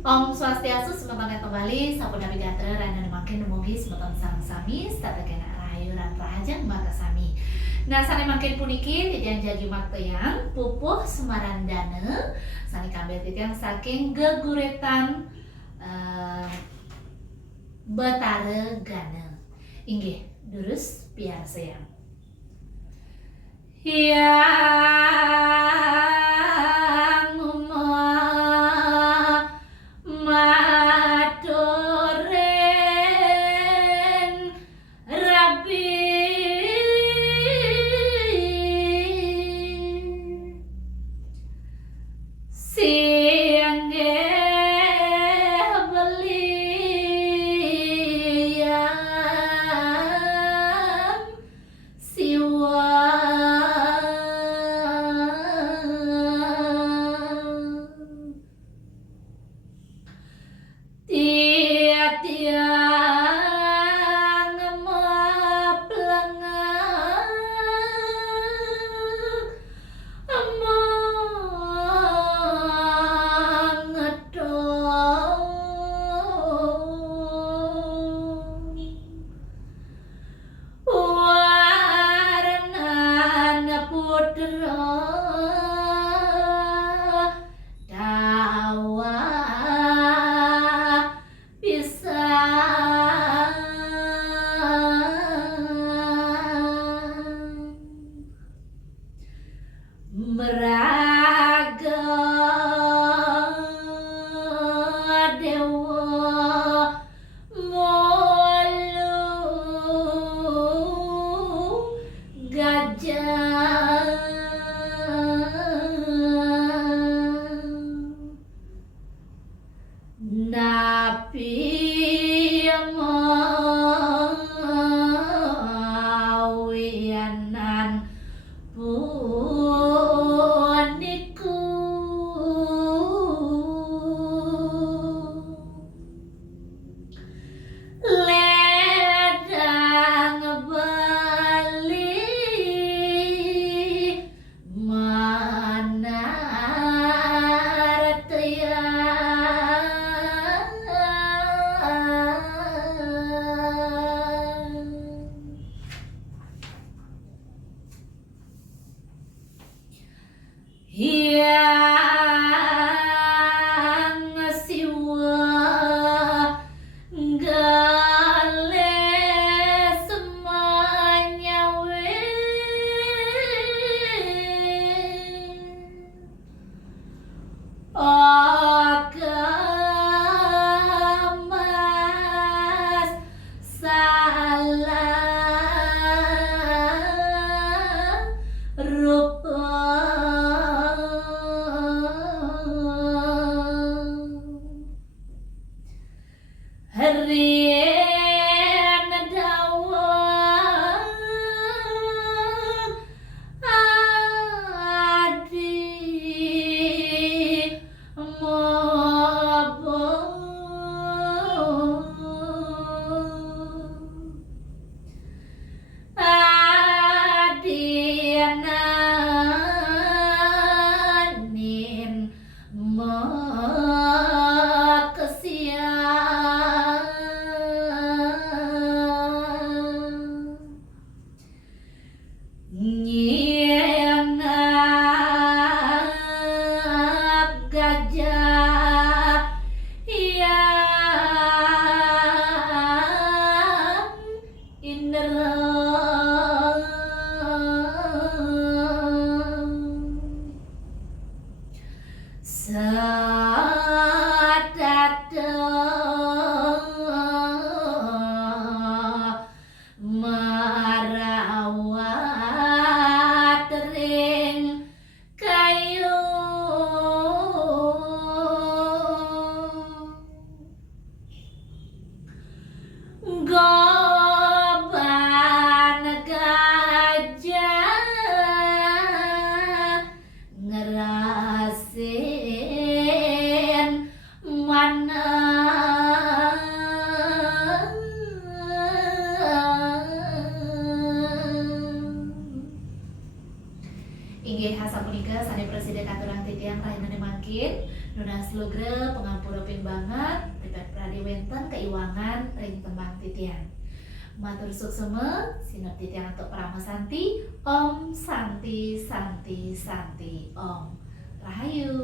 Om Swastiastu semeton kembali Sampun Navigator Rana makin mugi semeton sang sami statekena rahayuran rahajang mata sami. Nah sane makin puniki titian jagi makteyang pupuh Semarandane sane kambil titian saking geguretan Betara Gana. Inggih durus piar sayang. Slogre pengampurapin banget Tipe Pradi Wenten keiwangan ring tembang titian matur sukseme sinep titian untuk Pramasanti Om Santi Santi Santi Om Rahayu.